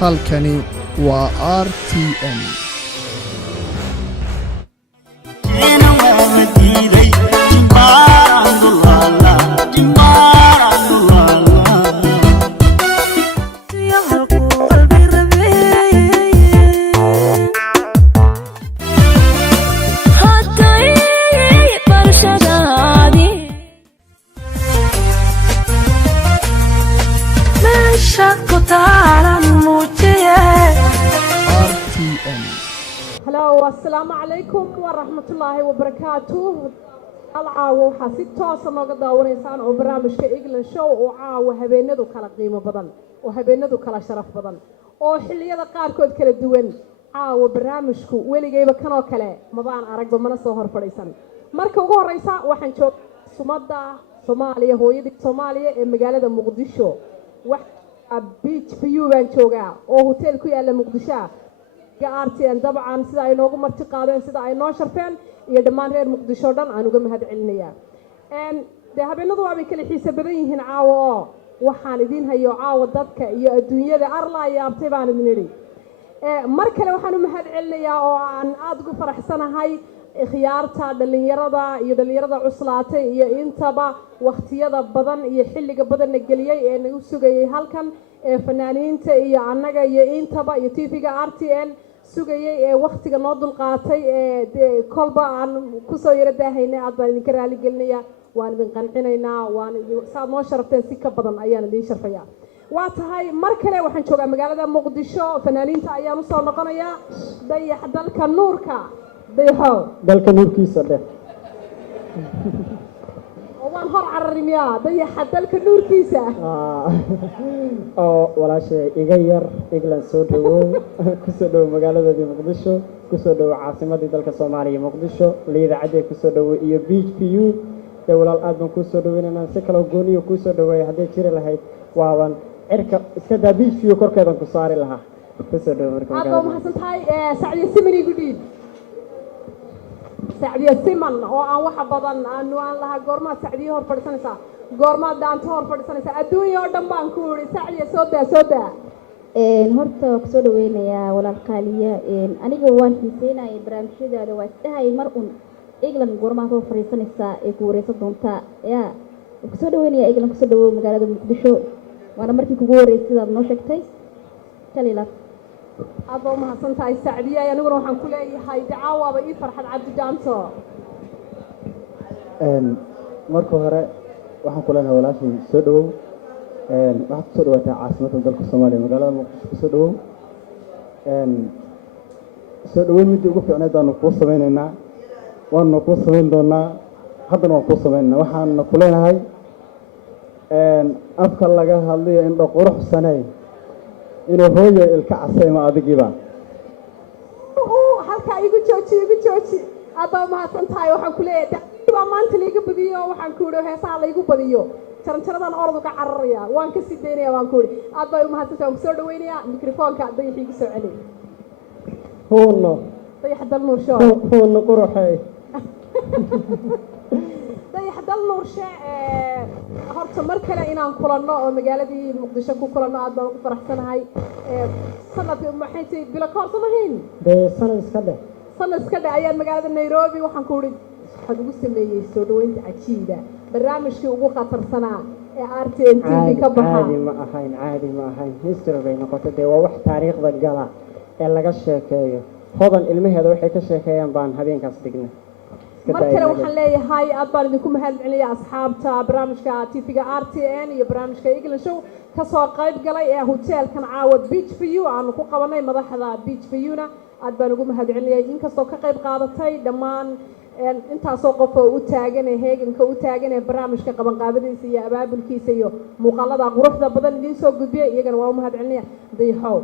halkani waa RTN. السلام عليكم ورحمة الله وبركاته. العاو حسيت توصل نقد داوريسان أو برامج كإجل شو وعاو هبيندو كلا قيمة بدن وهبيندو كلا شرف بدن أو حلية قاركود كلا دوين عاو برامجكو ولي جايبه كانوا كلا مضان أرق بمنا صهر فريسان مركو جوا رئيسا وحنشوف سمادة سوماليا هو يدك سوماليا مجالة مقدشو واحد بيتش فيو بنشوجا أو هوتيل كوي مقدشة RTN طبعاً سيدا أي نوع مرتقادين سيدا أي نوع شرفين يدمان غير مقدشو دان أنو قم هاد علنيا ده هبين نضوع بكل حيسة بديهن عاو وحان إذين هيو عاو ضدك يو الدنيا ده أرلا يابتبان منري مركلة وحانو مهاد علنيا وعن آدقو فرحسنا هاي خيارتا دلين عصلاتي يا إنتبا وقتيادا بدن يحلق بدن نقليي إنو سوغي هالكن فنانينتا يا عناقا يا إنتبا يا تيفيقا RTN سوغي وقتيقا نودل قاتي كولبا عن كسو يرداهينا عدبان نكرالي قلنيا وان بنقنحينينا وان ساد نو شرفتين سيكا بدن أيانا دين شرفيا واتهاي مركلة وحن شوغا مقالة مقدشو فنانينتا أيانو سو نقنيا دايح دالكا نوركا دايحو دالكا نوركيسا ده وان هور عررميا دايح دالكا نوركيسا ولا شيء إيجار إجلان سودو كسودو مقالة دي مقدشو كسودو عاصمة دي دالكا سوماليا مقدشو ليدا عدي كسودو إيو بيج بيو دولة الأدم كسودو ويننا سكالو قونيو كسودو هدي تشيري لهاي وابان إركا إسكادا بيج بيو كوركيدان كساري لها كسودو مركا عطو محسن هاي سعدي السمني قديد سعدي السمن oo waxa badan aanu aan laha goorma sacdiyo hor fadhisanaysa goorma daanta hor fadhisanaysa adduunyo dhan baan ku wuri sacdiyo soo daa horta ku soo dhaweynaya walaalkaaliya aniga waan xiiseynay barnaamijyada waa istahay mar England goorma hor fadhisanaysa ee ku wareysan doonta ya ku soo dhaweynaya England ku soo dhawo magaalada Muqdisho waana markii kugu wareysay aad noo sheegtay kalila أبو ما حسنت هاي السعدية يا نقول وحن كله هاي دعوة بقي فرحة عبد جامسو. مركو هراء وحن كلنا ولا شيء سدوا واحد سدوا تاع عاصمة الدولة الصومالية مقالة مقدشو سدوا سدوا وين بدي أقول في أنا ده نقص بيننا ونقص بين دونا حتى نقص بيننا وحن كلنا هاي أفكر لقى هاللي إنه قروح سنة إنه هو الكعسة ما أدقيبا. هالك يجو تشوشي أبا ما سنتاي وحن كله تبى ما أنت ليجو بديو وحن كله هسا ليجو بديو ترى أنا أرضك عرّيا وان كسيدني وان كوري أبا ما سنتاي مسود وينيا ميكروفون كده يحيي سؤالي. هو الله. طيب حد النور شو. هو الله قروحي. حد النور شيء هرت مركلة إن كلنا مجالة مقدشة كلنا عاد فرحتنا هاي سنة محيتي بلا كارت مهين. ده سنة كده أيام مجالة نيروبي وحنكوري حدوث سمية سودوين عشيدة برنامج كي خاطر سنة RTN TV كبحة. عادي ما أهين هيستوري بين قطة ده وواحد تاريخ ذا اللي قشة كيو هذا المهم هذا وحكي كشة كيان بان هذين كاستجنا. مركلة وحلي هاي أطبال إنكم هالعليا أصحاب برامج كتيفيجا RTN يا برامج كإيجل شو كسوق قيد قلي هوتيل كان عاود بيتش فيو عن قوقنا مضح هذا بيتش فيونا أطبال إنكم هالعليا إنك سوق قيد قاعدتي دمان أنت سوق وتاجنا هيك إنك وتاجنا برامج كقبل قابلين سيا أباب الكيسيو مقالة غرف ذا بدل دين سوق جبيه يجن وهم هالعليا ضيحوا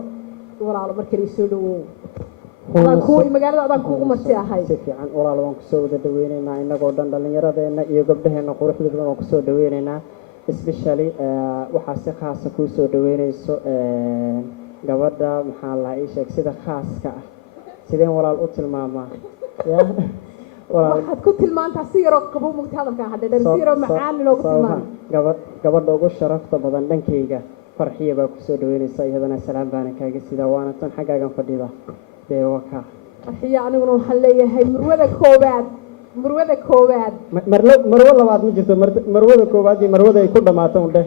ولا على مركل يسولو أنا كوي مقالة أنا كوي مرتاح هاي. عن ولا لون كسود دويننا إننا قدام دلنا إن يقبله إن قرح لنا كسود دويننا especially وحاسة خاصة كسود دويننا سو جودا محل عيش كسيد خاص كا سيدين ولا الأطل ماما يا waxaad ku tilmaantaa si yar oo qabow mugta hadalka hadda dheer si yar oo macaan loogu tilmaamo gabadha ugu sharafta badan dhankayga farxiya baa kusoo dhaweynaysa iyadana salaam baana kaaga sidaa waana tan xaggaagan fadhida dee waa kaa farxiya aniguna waxaan leeyahay murwada koowaad marwo labaad ma jirto marwada koowaad iyo marwada ay ku dhammaato un dheh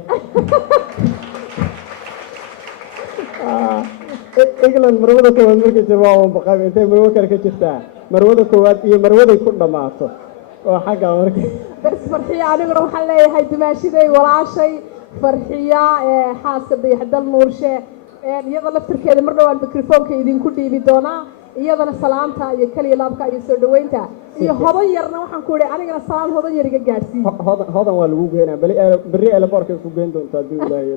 england marwada koowaad marka jir waa un baqaab intay marwo kale ka jirtaa marwada koowaad iyo marwaday ku dhammaato waa xaggaa marka bas farxiya aniguna waxaan leeyahay dumaashiday walaashay farxiya xaaska dayaxdal nuurshe iyada laftirkeeda mar dhowaan mikrofoonka idinku dhiibi doonaa iyadana salaanta iyo kaliya laabka iyo soo dhaweynta iyo hodan yarna waxaan ku idhi anigana salaan hodan yar iga gaadhsiin hodan waa lagu geynaa berri eelaboorka ku geyn doontaa haddii ilaahay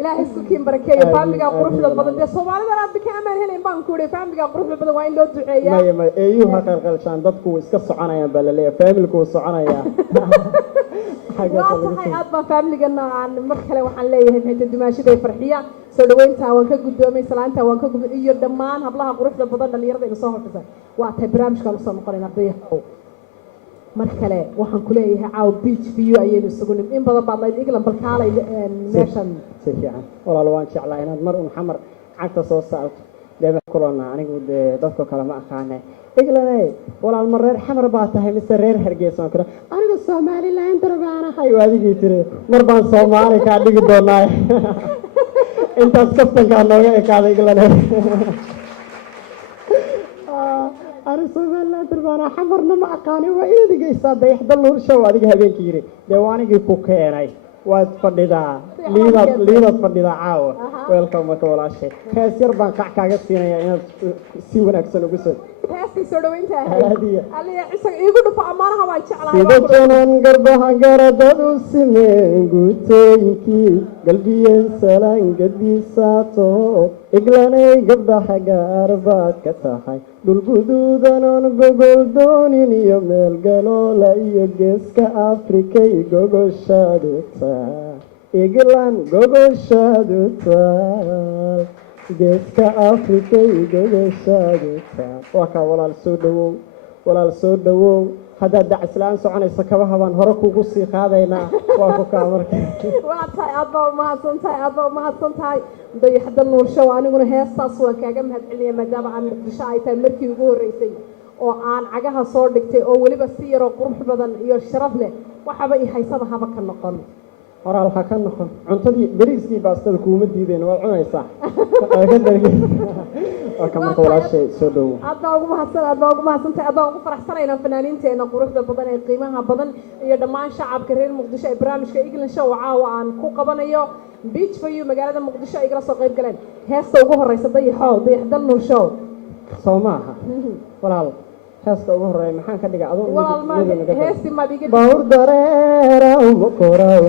ilaahay isku kiin barakeeyo faamiga quruxda badan dee soomaalidana aad ka amaan helayn baan ku idhi faamiga quruxda badan waa in loo duceeyaa maya eeyuhu ha qalqalshaan dadku iska soconayaan baa laleeyahay faamilku wuu soconayaa waa tahay aad baan faamiligana aan mar kale waxaan leeyahay maxayta dumaashiday farxiya soo dhaweynta waan ka guddoomay salaanta waan ka guddoomay iyo dhammaan hablaha quruxda badan dhalinyarada ina soo horfisa waa tahay barnaamijkaan usoo noqonayna dayaxow mar kale waxaan ku leeyahay caaw beach view ayaynu isugu nim in badan baad layd england balkaalay meeshan si fiican walaal waan jeclaa inaad mar un xamar cagta soo saarto dee kulana anigu dee dadka kale ma aqaane england walaal ma reer xamar baa tahay mise reer hargeysa aan kira anigu somaliland darbaanahay waadigii tiri mar baan soomaali kaa dhigi doonaa intaas kaftankaa nooga ekaaday england أنا سومالله تربانا حمرنا ما أقاني وإيدي جيسا ضيح دلور شو هذيك هبين كيري دواني جي كوكيناي واتفرددا لينا تفرددا عاوة ويلكم وكولا شيء كاسير بان كعكا سينا يعني سيونا كسلو قصد هاسي سودو انت هذه اللي عيسى يقولوا فأمانها ما يتشعلها سيدو جنان قربها قرددو سمين قوتيكي قلبي سلام قدي ساتو إقلاني قبضها قاربات كتاحي دول قدودانون قوغل دونين يوميل قالولا يوغيسكا أفريكي قوغل شادوتا إقلان قوغل شادوتا geeska afrika igoga shaagaysa waa kaa walaal soo dhawow haddaad dacaslaan soconaysa kabaha baan hore kugu sii qaadaynaa waa ku kaa marka waa tahay aad baa umahadsan tahay dayaxda nuurshow aniguna heestaas waan kaaga mahadceliyay maadaama aan muqdisho ay tahay markii ugu horreysay oo aan cagaha soo dhigtay oo weliba si yaroo qurux badan iyo sharaf leh waxaba i haysaba haba ka noqon horaal ha ka noqon cuntadii bariiskii baastada kuuma diideen waad cunaysaa waa ka marka walaashay soo dhowo aad baa ugu mahadsantahay aad baa ugu faraxsanaynaa fanaaniinteena quruxda badan ee qiimaha badan iyo dhammaan shacabka reer muqdisho ee barnaamijka england show caawa aan ku qabanayo beach view magaalada muqdisho ay igala soo qayb galeen heesta ugu horeysa dayaxdal nuur show soo maaha walaal heesta ugu horeeya maxaan ka dhigaa bawr dareeraw makoraw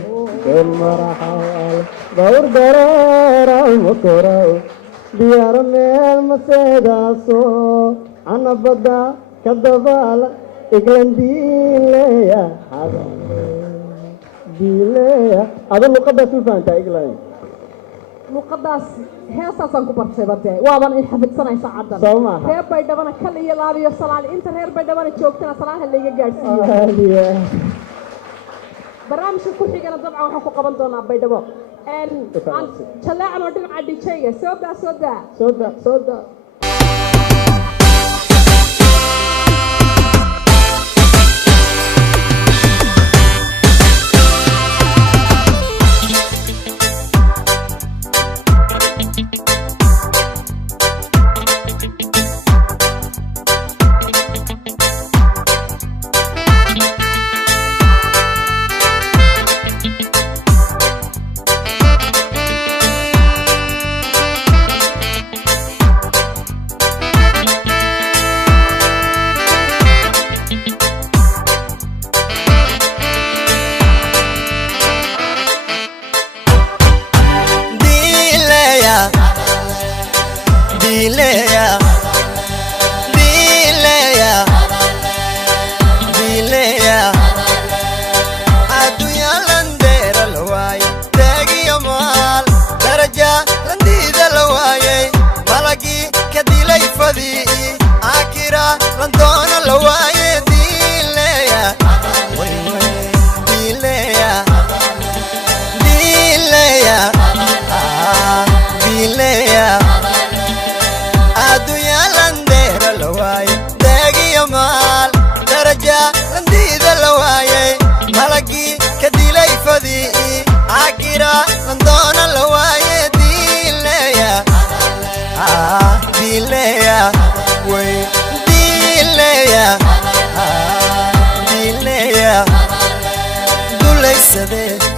geel maraxaal bawr dareeraw makoraw diyaar meel maseedaaso ana badda ka dabaala iglandiileya diileya ado luqadaas ma fahantaa iglan luqadaas heestaasaan ku bartay bade waaban ay xafidsanaysaa caddan reer baydhabana kal iyo laab iyo salaan inta reer baydhabana joogtana salaanha layga gaadhsiiyo barnaamijka ku xigana dabcan waxaan ku qaban doonaa baydhabo jaleecan oo dhinaca dijayga soo daa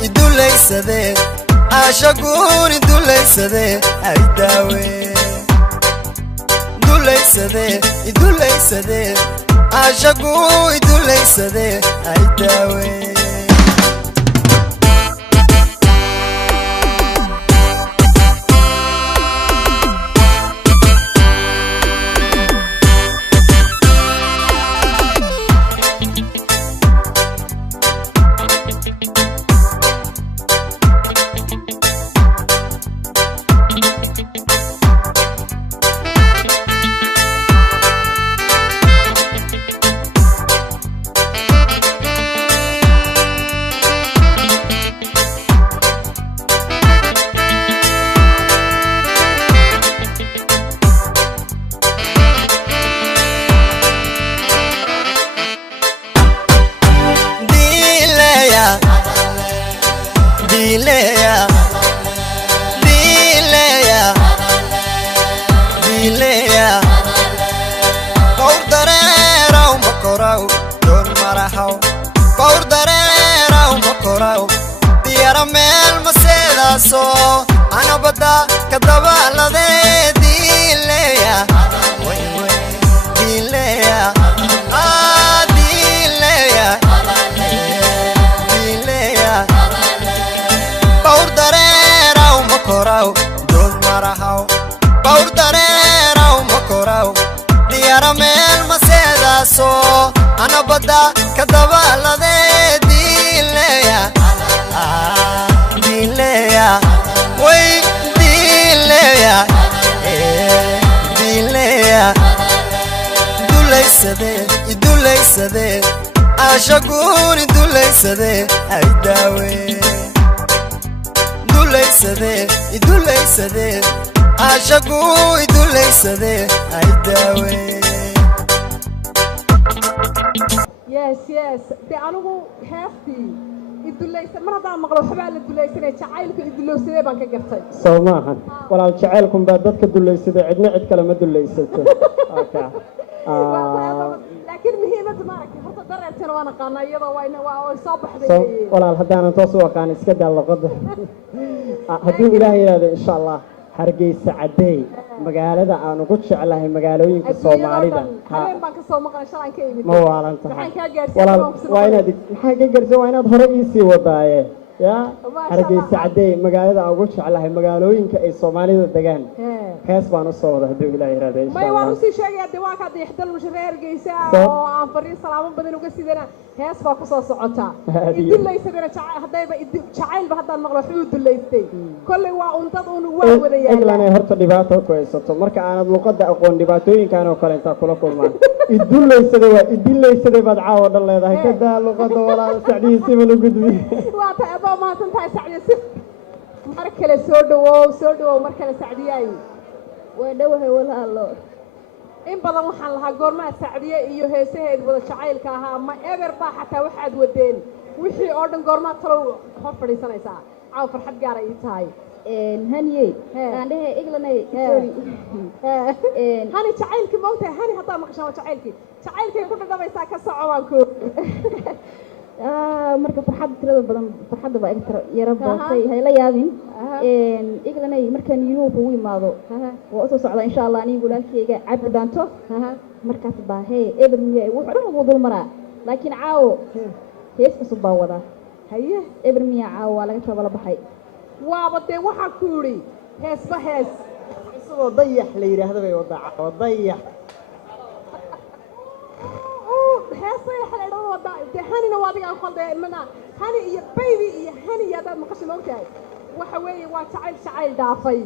idulaysade ashagun idulaysade ay daawe idulaysade ashagun idulaysade ay daawe أنا بدا كدبا لذي ديليا ديليا ديليا ديليا باور دريرا ومكوراو دون مرحاو باور دريرا ومكوراو ديارا ميل مسيداسو أنا بدا كدبا لذي ديليا ديليا وي ديليا ديليا idulaysade ashagun idulaysade ay daawe idulaysade ashagun idulaysade ay daawe yes de anigu heeftii iduleysan mar haddaan maqlo waxbaa la dulaysanay jacaylku idulowsadee baan ka gartay soo maahan walaal jacaylkun baa dadka dulaysaday cidna cid kale ma dulaysato laakiin muhiimadda maaragtay horta dareertana waa naqaanaa iyadoo waa soo baxday walaal haddaanan toos u aqaan iska daa luqadda hadduu ilaahay yidhaahdo insha allah hargeysa cadeey magaalada aan ugu jeclahay magaalooyinka soomaalida habeen baan ka soo maqlay shalan ka imid ma waalan tahay walaal waa inaad maxaa ka gaarsiin waa inaad hore ii sii wadaaye ya hargeysa cadeey magaalada aan ugu jeclahay magaalooyinka ay soomaalida degaan hees baan u soo wada hadduu ilaahay yidhaahdo insha allah waan usii sheegaya de waa kaad ixdal mushreer hargeysa oo aan fariin salaamo badan uga sidana hees baa ku soo socota iduleysadana haddayba jacaylba haddaan maqlo waxbuu duleystay kolley waa untad uun waa wada yaala eglan ay horta dhibaato ku haysato marka aanad luqadda aqoon dhibaatooyinkan oo kale intaa kula kulmaan iduleysada baad caawa dhan leedahay kadaa luqadda walaal sacdihiisiiba la gudbi waa tahay adoo mahadsan tahay sacdiya si mar kale soo dhawow mar kale sacdiyaay waa dhawahay walaalo in badan waxaan lahaa goormaa sacdiye iyo heesaheed wada jacaylka ahaa ma eber baa xataa waxaad wadeen wixii oo dhan goormaa talow hor fadhiisanaysaa caaw farxad gaar ay tahay haniyey aan dhehe eglanay hani jacaylki ma ogtahay hani haddaa maqashaan waa jacaylkay ku dhadhamaysaa ka soco waan koo marka tirada badan farxadda baa iga yara baatay hayla yaabin eglanay markaan yurub ugu imaado waa usoo socdaa insha allah aniga walaalkeyga cabdi dhaanto markaas baa eber miya wuxuu dhan ugu dul maraa laakiin caawo hees cusub baa wadaa haye eber miya caawo waa laga tabala baxay waaba dee waxaa ku yidhi heesba hees isagoo dayax la yidhaahdo bay wadaa caawo dayax hanina waa adiga aan qalday mana hani iyo baby iyo hani iyo hadaad maqasho ma ogtahay waxa weeye waa jacayl dhaafay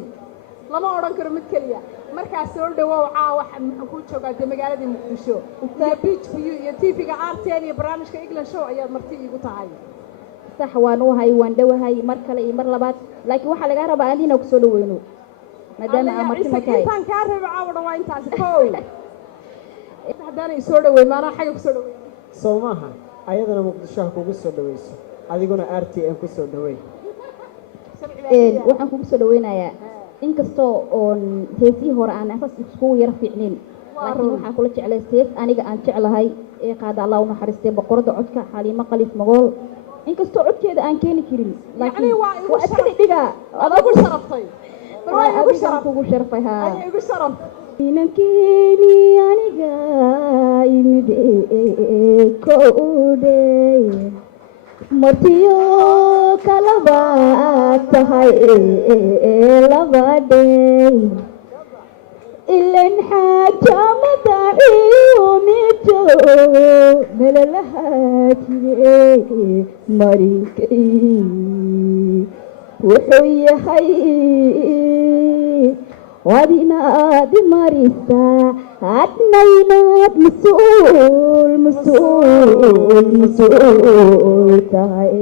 lama odhan karo mid keliya markaas soo dhawow caawa maxaan kuu joogaa dee magaaladii muqdisho iyo beach view iyo tv-ga RTN iyo barnaamijka England show ayaad marti iigu tahay sax waan u hay waan dhawahay mar kale iyo mar labaad laakiin waxaa laga rabaa aan inaan ku soo dhaweyno maadaama aan marti ma tahay intaan kaa reebo caawa dhan waa intaasi kow haddaanay soo dhaweyn maanaa xagga ku soo dhaweyn soo maaha ayadana muqdishoha kugu soo dhaweyso adiguna RTN ku soo dhaweey waxaan kugu soo dhaweynayaa inkastoo oon heesii hore aan asaas iskugu yara fiicnayn laakiin waxaan kula jeclay hees aniga aan jeclahay ee qaada allah u naxariistay boqorada codka xaliimo qalif magool inkastoo codkeeda aan keeni karin يعني waa iska dhigaa أدوك شرفتي adigaan kugu sharfay haa أنا أقول شرف inankeeni aniga imid kowdey martiyo kalaba tahay labadey ilan xaaja madaciyo mito melalahaatiye marinkay wuxuu yahay waad inaad marisaa adnaynaad mas-uul tahay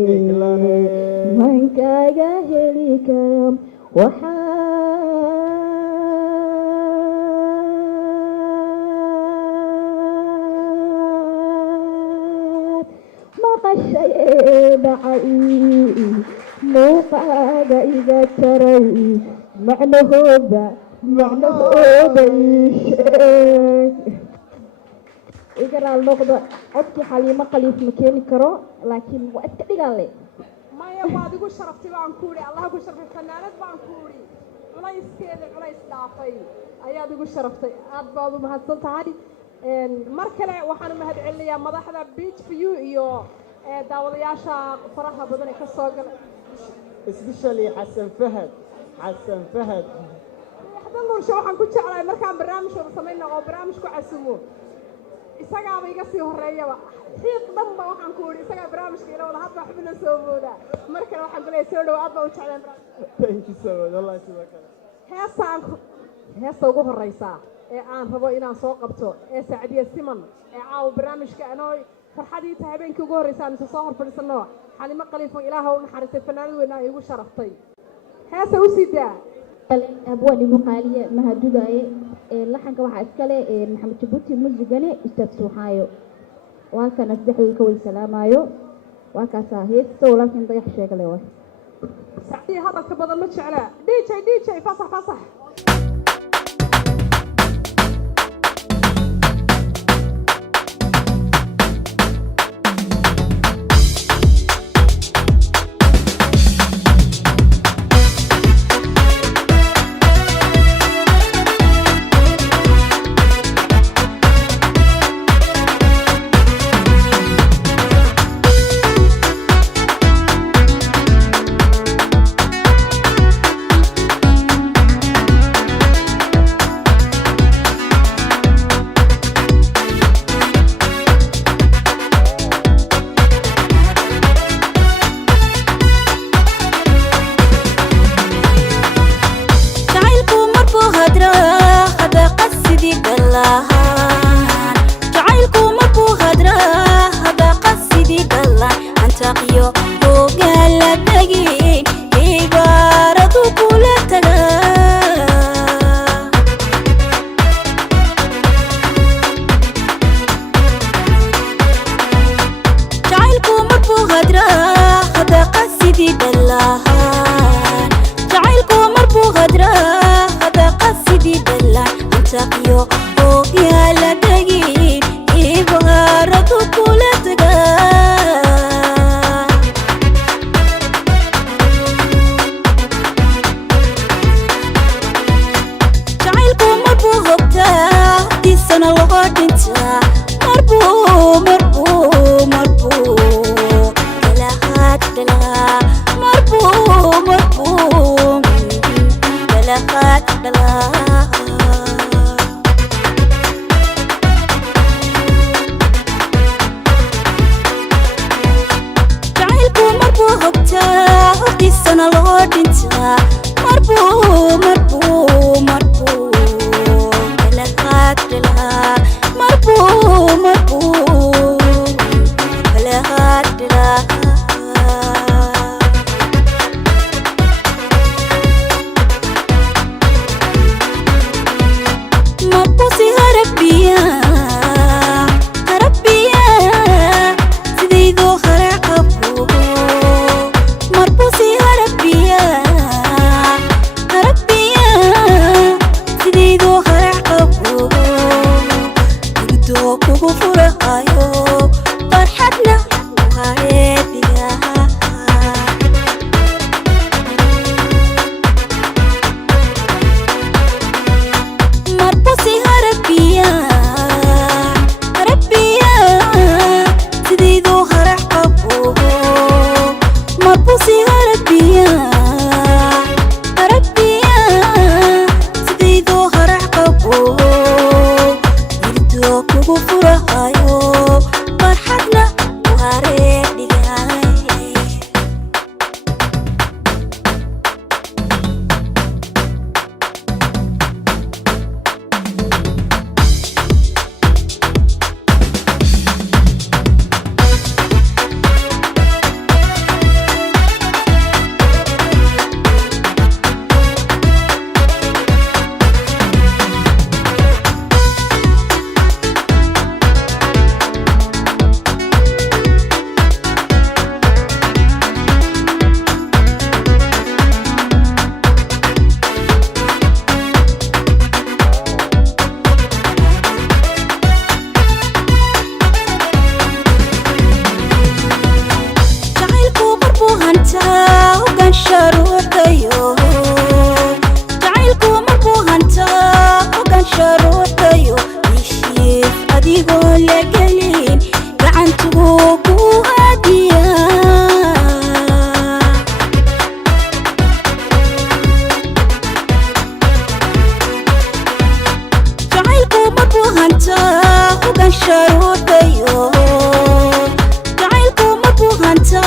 mankaaga heli kara waxaad maqashay dhacay muuqaaga iga taray macnahooda sheeg iga raal noqda codkii xaliimo qaliif ma keeni karo laakiin waa iska dhigaale maya waad igu sharaftay baan ku uri allah ku sharfay fanaanad baan ku uri culayskeeda culays dhaafay ayaad igu sharaftay aad baad u mahadsan tahay mar kale waxaan u mahad celinayaa madaxda beach view iyo daawadayaasha faraha badan ee ka soo galay especially xasan fahad dan nursho waxaan ku jeclahay markaan barnaamijkooda samayno oo barnaamij ku casumo isagaaba iga sii horeeyaba xiiq dhanba waxaan ku uri isagaa barnaamijka ila wada hadba xubina soo moodaa mar kale waxaan ku leeyahay soo dhow aad baa u jeclaan thank you so much wallahi sidoo kale heesta ugu horeysa ee aan rabo inaan soo qabto ee Saacadiya Siman ee caaw barnaamijka anoo farxadii tahay habeenkii ugu horeysa aan soo hor fadhiisano xalimo qaliif ilaaha u naxariistay fanaanad weyn ay igu sharaftay heesa u sidaa abwaan igu qaaliye mahadudaaye laxanka waxaa iskale maxamed jabuuti muusigane ustaad suuxaayo waa kana saddexdooda ka wada salaamaayo waa kaasaa heesta walaalkan dayax sheegale waay Saacadiya hadalka badan ma jeclaa DJ fasax ku hadiya jacaylku markuu hanta hogan sharuudayo jacaylku markuu hanta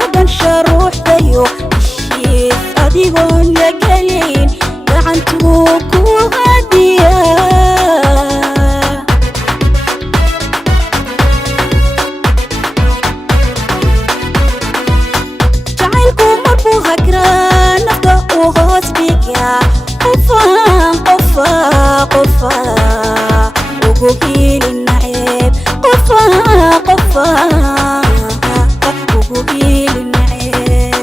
hogan sharuudayo heshiis adigoon la gelin gacantuu ku hadiya jacaylku markuu hagraa nafta uu hoos dhiga qofa ugu hiili naceeb qofa ugu hiili naceeb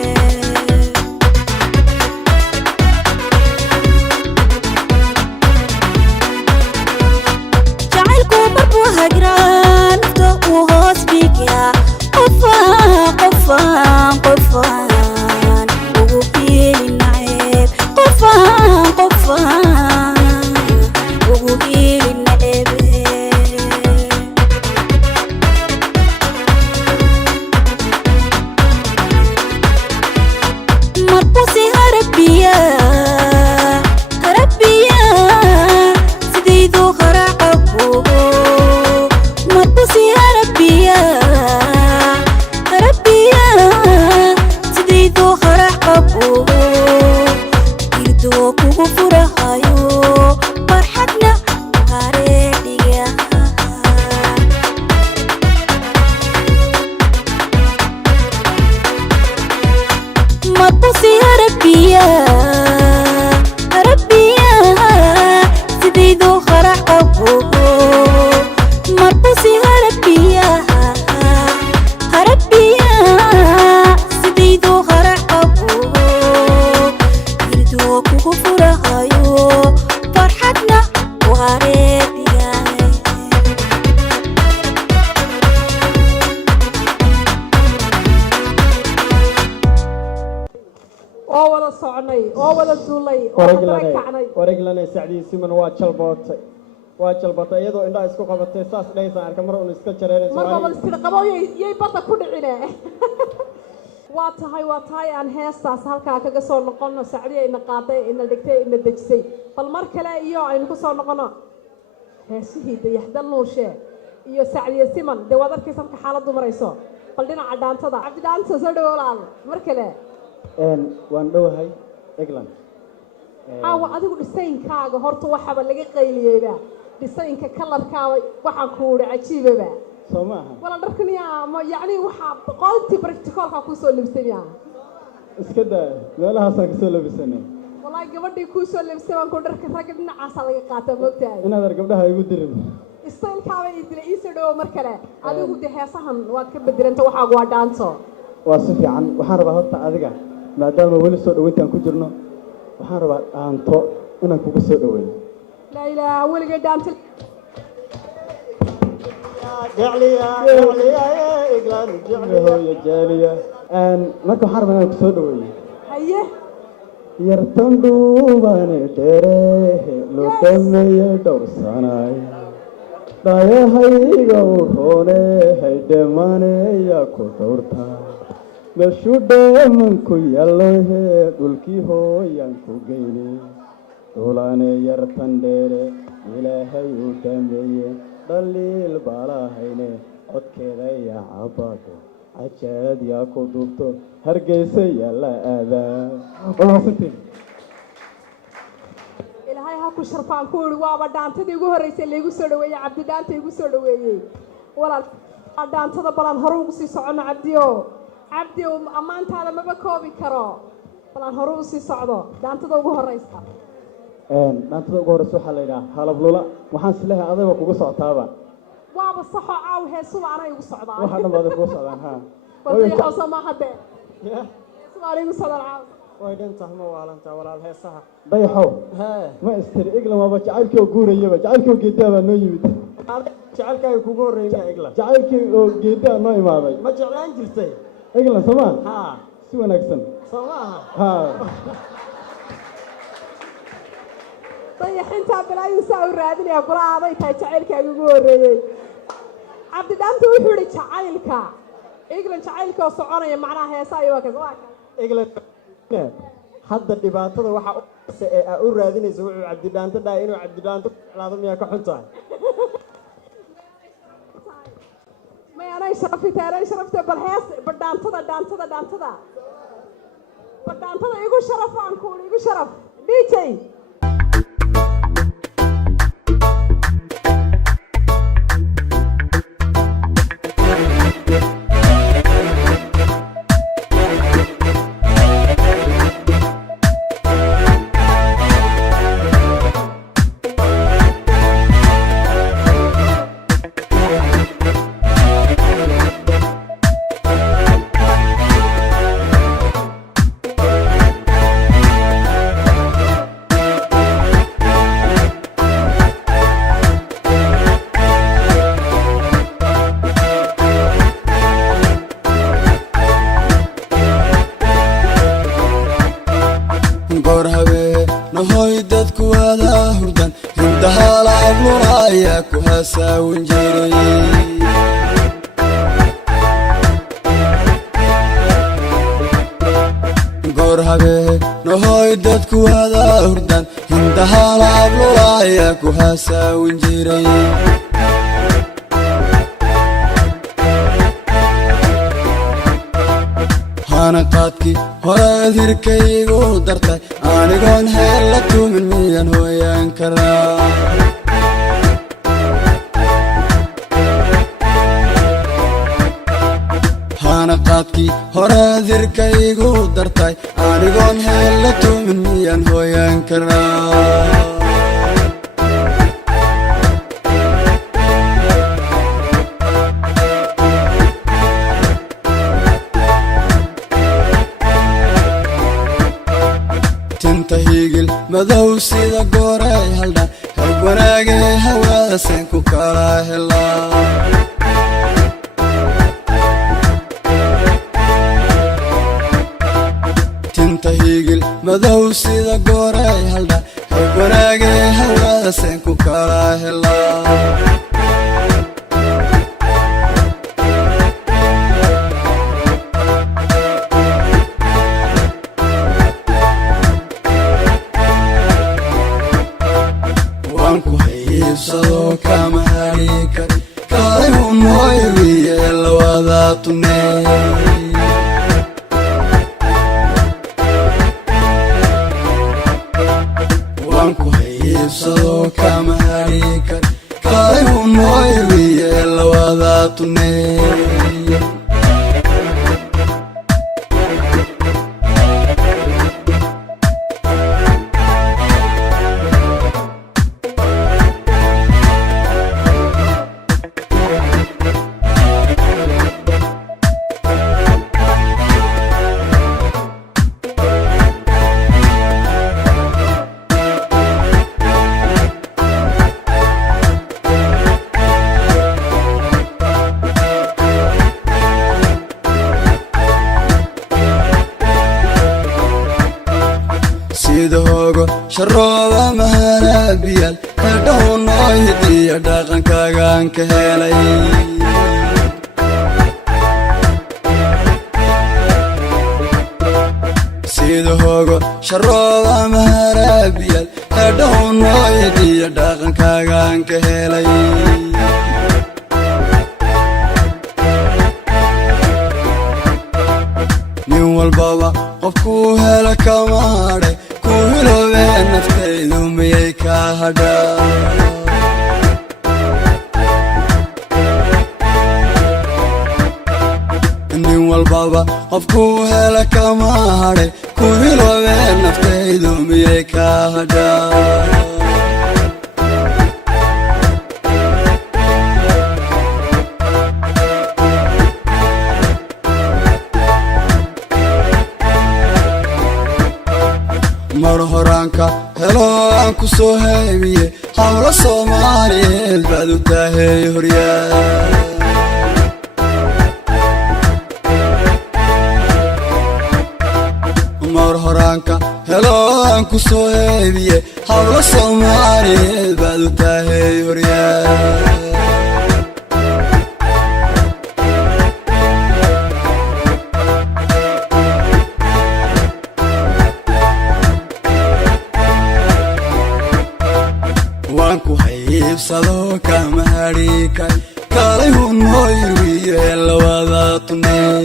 jacaylku markuu hagraa nafta uu hoos dhiga qofaan ugu hiili naceeb qofaan ugu hiili naceebe marbusi harabiya sidayduu qaracabo marbusi harabiya sidayduu qaracabo irdoo kugu furahayo farxadna hareedhiga marbusi harabiya sidayduu qaracabo marbusi harabiya sidayduu qaracabo irdoo kugu furahayo farxadna hareedhiga oo wada soconay oo wada duulay oo wada kacnay wareeglane sacdii siman waa jalbootay iyadoo indhaha isku qabatay saas dhaysan arka mar uun iska jareerayso marba wal sida qabow yay badda ku dhicine waa tahay aan heestaas halkaa kaga soo noqono sacdii ayna qaaday ina dhigtay ina dejisay bal mar kale iyo aynu ku soo noqono heesihii dayaxdal nuushe iyo sacdiye siman dee waad arkaysa marka xaaladdu marayso bal dhinaca dhaantada cabdi dhaanta soo dhawow laal mar kale waan dhowahay England caawa adigu dhisaynkaaga horta waxaba laga qayliyeyba dhisaynka kalarkaaga waxaan ku wada cajiibaba soo maaha wala dharkaniya ma yacni waxa qolti practicalka ku soo libsanaya iska daa meelahaasaan ka soo labisanay wallahi gabadhii ku soo libsan waan ku dharka ragga dhinacaas laga qaataa moogtahay inaad ar gabdhaha igu dirin istaylkaaga idila ii soo dhawo mar kale adigu de heesahan waad ka bedelanta waxaagu waa dhaanto waa si fiican waxaan rabaa horta adiga maadaama weli soo dhaweyntaan ku jirno waxaan rabaa dhaanto inaan kugu soo dhaweeyo laa ilaaha weligay dhaanto marka waxaan rabaa inaan ku soo dhaweeyo haye yartan dhuubane dheerehe loo dhameeye dhowrsanay dhayahayga u roone haydhemaneya ku dhowrtaa meeshuu dheemanku yallohe dhulkii hooyaan ku geyne dhulane yartan dheere ilaahay u dhameeye dhaliil baalahayne codkeeda yaa cabaado cajaad yaa ku duubto hargeysa yaa la aadaa ilaahay ha ku sharfaan ku yidhi waaba dhaantadii ugu horreysay laygu soo dhaweeyey cabdi dhaanta igu soo dhaweeyey walaal dhaantada balaan hore ugu sii socono cabdiyo ammaantaada maba koobi karo balaan hore u sii socdo dhaantada ugu horreysa dhaantada ugu horreysa waxaa la yidhaha halablula waxaan isleehay adayba kugu socotaaba waaba saxoo caaw heesuba anay igu socdaan waxa dhan baad kugu socdaan ha wadayaxoosa maaha dee heesuba anay igu socdaan caaw way dhantahay ma waalantaa walaal heesaha dayaxow ma istiri iglan waaba jacaylkii oo guurayaba jacaylkii oo geedaa baa noo yimid jacaylkaaga kugu horreeyay iglan jacaylkii oo geedaa noo imaaday ma jeclaan jirtay iglan soo maa ha si wanaagsan soo maaha ha dayaxintaa balaayu saa u raadinaya kula aaday tahay jacaylkaaga ugu horreeyey cabdi dhaanta wuxuu yidhi jacaylka england jacaylka oo soconaya macnaha heesa ayuu waa england hadda dhibaatada waxa ee aa u raadinayso wuxuu cabdi dhaanta dhahay inuu cabdi dhaanta laado miyaa ka xun tahay may anay sharafta bal hees badhaantada igu sharaf aan ku igu sharaf DJ hanaqaadkii horaad hirkaygu dartay anigoon heel la tuumin miyaan hooyaan karaa hanaqaadkii horaad hirkaygu dartay anigoon heel la tuumin miyaan hooyaan karaa higil madow sida gooray haldhan hab wanaagay hawada seen ku kala helaa tinta higil madow sida gooray haldhan hab wanaagay hawada seen ku kala helaa kama harika kayu moyriye lawada tunne wanku hayibsado kama harika kayu moyriye lawada tunne sidoogo sharooba maharabiyal hedhow noo hidiya dhaqankaagaan ka helay sidoogo sharooba maharabiyal hedhow noo hidiya dhaqankaagaan ka helay nin walbaba qofkuu hela kama hadhay ku hiloween naftaydu miyay ka hadhaa nin walbaba qofkuu hela kama hadhay ku hiloween naftaydu miyay ka hadhaa mar horaanka helo aan ku soo haybiye hawla Soomaaliyeed baad u tahay horyaa mar horaanka helo aan ku soo haybiye hawla Soomaaliyeed baad u tahay horyaa hiibsado kama hadhi kay kaalay hunoo irwiye lawada tuney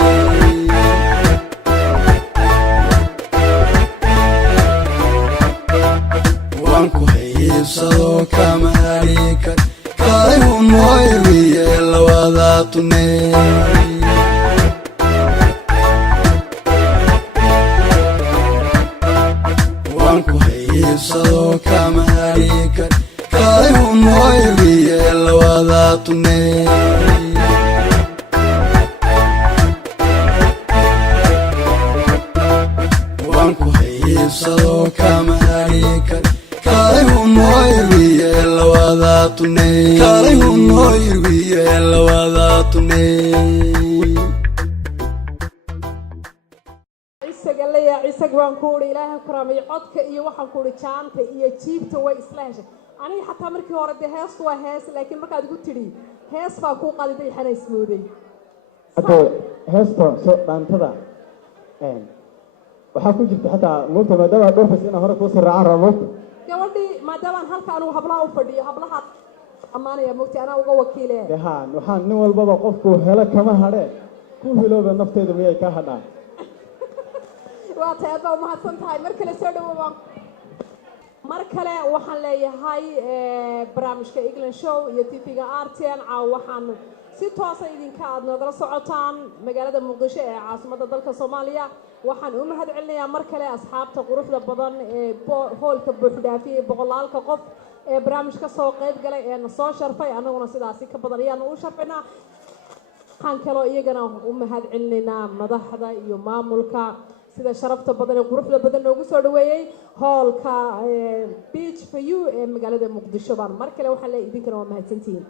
waan ku hiibsado kama hadhi kay kaalay hunoo irwiye lawada tuney hiibsado kama hadhi kay kaalay hunoo irwiye lawada tuney waan ku hiibsado kama hadhi kay kaalay hunoo irwiye lawada tuney kaalay hunoo irwiye lawada tuney isag waan ku uri ilaahay karaamay codka iyo waxaan ku uri jaanta iyo jiibta way isla heshay aniga xataa markii hore dee heestu waa hees laakiin markaad igu tidhi hees baa kuu qadiday xana ismooday hadda heesta soo dhaantada waxaa ku jirta xataa moogta maadaama dhowrfas inaa hore kuusii raacaan rabo gabadhii maadaama halka anugu hablaha u fadhiyo hablaha ammaanaya moogta anaa uga wakiile waxaan nin walbaba qofku helo kama hadhe ku hilooba nafteedu miyay ka hadhaan waa tahay aad baa umahadsan tahay mar kale soo dhawoobaan mar kale waxaan leeyahay barnaamijka England Show iyo TV-ga RTN caaw waxaan si toos ah idinka aad nagala socotaan magaalada Muqdisho ee caasimadda dalka Soomaaliya waxaan u mahad celinayaa mar kale asxaabta quruxda badan ee hoolka buuxdhaafiyay boqolaalka qof ee barnaamijka soo qayb galay ee na soo sharfay anaguna sidaasi ka badan ayaan u sharfaynaa waxaan kaloo iyagana u mahad celinaynaa madaxda iyo maamulka sida sharafta badan ee quruxda badan loogu soo dhaweeyay hoolka Beach for You ee magaalada Muqdisho baan mar kale waxaan leeyahay idinkana waa mahadsantihiin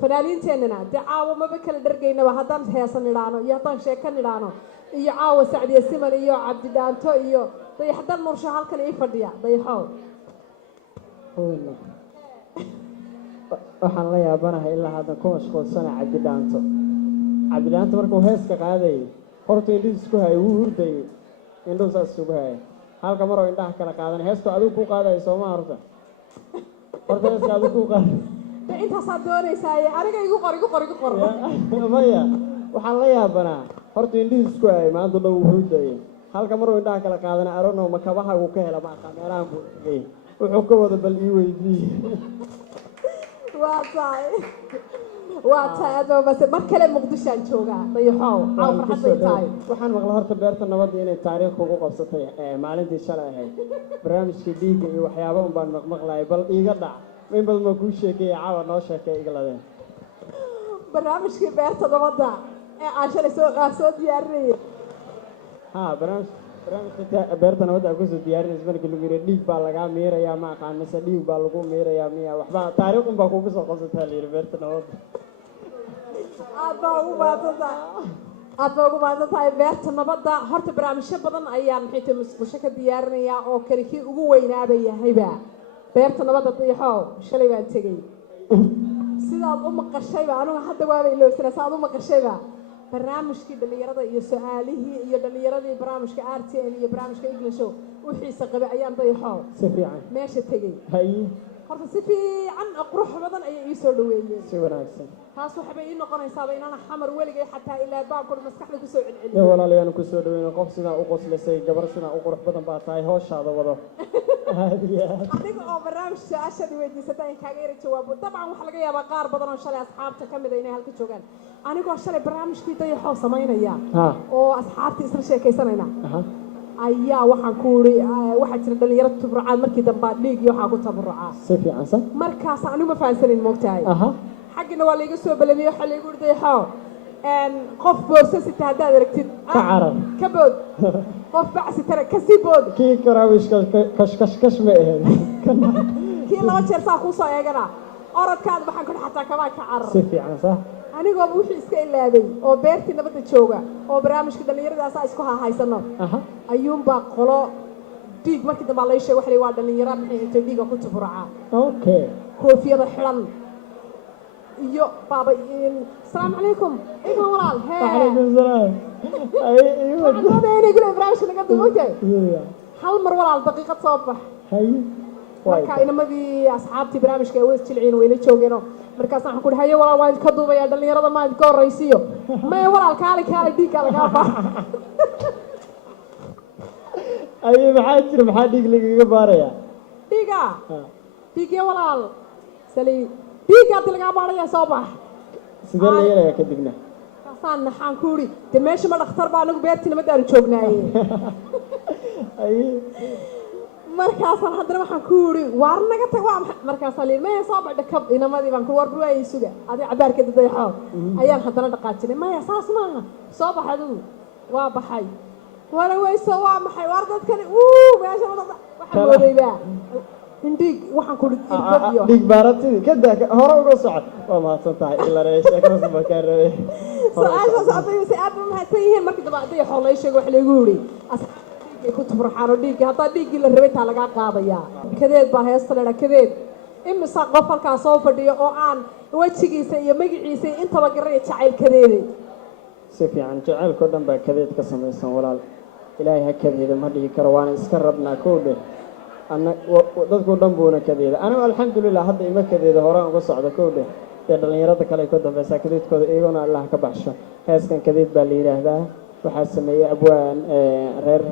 fanaaniinteenana dacaawo maba kala dhargaynaba haddaan heesan idhaano iyo haddaan sheekan idhaano iyo caawa Sacdiya Siman iyo Cabdi Dhaanto iyo dayaxdan mursho halkan ii fadhiya dayaxow waxaan la yaabanahay ilaa hadda ku mashquulsana Cabdi Dhaanto markuu heeska qaadayay horta indhihiis isku hayay wuu hurdayay indhuhu saas isugu hayay halka maroo indhaha kala qaadan heestu adigu ku qaadaya sooma horta heeska adigu ku qaaday intaasaad doonaysaa aniga igu qor maya waxaan la yaabanaa horta indhihiis isku hayay maanta dhan wuu hurdayay halka maroo indhaha kala qaadana arono ma kabaha uu ka hela ma aqaan meelahan buu dhigay wuxuu ka wada bal ii weydiiyey waa tahay bas mar kale Muqdishaan joogaa dayaxow caaw farxad tahay waxaan maqlay horta beerta nabadda inay taariikh ugu qabsatay maalintii shalay ahayd barnaamijkii dhiigga iyo waxyaabo un baan maqmaqlaayay bal iiga dhac in badan ma kuu sheekeeyay caawa noo sheekay igladeen barnaamijkii beerta nabadda ee aan shalay soo diyaarinayay barnaamijka beerta nabadda aan kusoo diyaarinaysa markii lagu yidhi dhiig baa lagaa miirayaa ma aqaan mise dhiig baa lagu miirayaa miya waxba taariikh un baa kugu soo qabsataa la yidhi beerta nabadda aad baa ugu mahadsan tahay beerta nabadda horta barnaamijyo badan ayaan maxay Muqdisho ka diyaarinayaa oo kale kii ugu weynaaba yahayba beerta nabadda dayaxow shalay baan tegay sidaad u maqashayba anigu hadda waaba ilowsana saad u maqashayba barnaamijkii dhalinyarada iyo su'aalihii iyo dhalinyaradii barnaamijka RTN iyo barnaamijka England Show wixiisa qabay ayaan dayaxow si fiican meesha tegay horta si fiican qurux badan ayay ii soo dhaweeyeen si wanaagsan taas waxay ii noqonaysaa inaan xamar weligay xataa ilaa baabku maskaxda ku soo celceliyo walaalayaan ku soo dhaweeyay qof sida u qoslisay gabar sida u qurux badan baa tahay hawshaada wado adiga oo barnaamij su'aashadii weydiisatay in kaaga yara jawaabo dabcan waxa laga yaabaa qaar badan oo shalay asxaabta ka mid ah inay halka joogaan anigoo shalay barnaamijkii dayaxow samaynaya oo asxaabtii isla sheekaysanayna ayaa waxaan ku uri waxa jira dhalinyaro tabarucaad markii dambe dhiig iyo waxa ku tabarucaa si fiican sax markaas anigu ma fahansanin moogtahay xaqina waa laga soo balamiyo waxa lagu uri dayaxow qof boorso sita haddaad aragtid ka bood qof bacsi tara ka sii bood kii karaawish kash ma ahayn kii laba jeer saa kuu soo eegana orodkaad waxaan ku xataa kama ka carar si fiican sax anigoo wixii iska ilaabay oo beertii nabadda jooga oo barnaamijka dhalinyaradaas isku haysano ayuunbaa qolo dhiig markii dambe la sheegay waxa waa dhalinyaro maxay intay dhiiga ku tabarucaa koofiyada xiran iyo baaba السلام عليكم ايوه ولا وعليكم السلام ايوه انا يقول برامج نقدم وجهي هل مر ولا دقيقه صباح هي marka inamadii asxaabtii barnaamijka ay wada jilciin wayna joogeenoo markaas waxaan ku dhahay walaal waan ka duubaya dhalinyarada ma idinka horeysiyo may walaal kaali dhiigga laga baa ay maxaa jira maxaa dhiig laga baaraya dhiigga walaal sali dhiigga laga baaraya soo bax sidee la yeelaya kadibna kaasaan naxaan ku uri de meesha ma dhakhtar baa anagu beertina ma daanu joognaaye ay markaasaan haddana waxaan ku uri waar naga tag waa markaasaan liin maya soo baxda kab inamadii baan ku war ruwaayay suga adii cabaarka dadeexo ayaan haddana dhaqaajinay maya saas maaha soo bax adigu waa baxay wala weyso waa maxay waar dadkani meesha waxaan moodaybaa indhiig waxaan ku irbadiyo dhiig baaratidii kada hore uga socod waa mahadsan tahay ila sheekadaas ma ka rabay su-aashaas hadday si aad u mahadsan yihiin markii dambe hadday xoolay sheego wax lagu yidhi ay ku tubraxaan oo dhiigga haddaa dhiiggii la rabay taa lagaa qaadayaa kadeed baa heesta ledha kadeed imisa qof halkaa soo fadhiyo oo aan wejigiisa iyo magaciisa intaba garanaya jacayl kadeeday si fiican jacaylkao dhan baa kadeed ka samaysan walaal ilaahay ha kadeeda ma dhihi karo waana iska rabnaa kow dheh dadkao dhan buuna kadeeda anigu alxamdulilah hadda ima kadeeda horaan uga socda kow dheh dee dhallinyarada kale ay ka dambaysaa kadeedkooda iyagona allah ka baxsho heeskan kadeed baa la yidhaahdaa waxaa sameeyey abwaan reer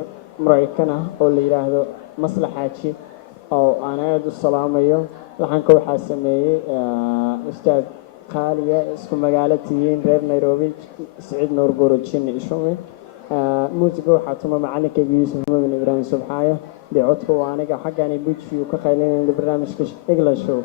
maraykan ah oo la yidhaahdo maslaxaaji oo aan aad u salaamayo laxanka waxaa sameeyey ustaad qaaliya isku magaalo tihiin reer nairobi siciid nuur gorojin ishume muusiga waxaa tuma macalinkayga yuusuf mumin ibraahim subxaayo dee codka waa aniga xaggaani buujfiyu ka qaylinayna barnaamijka England Show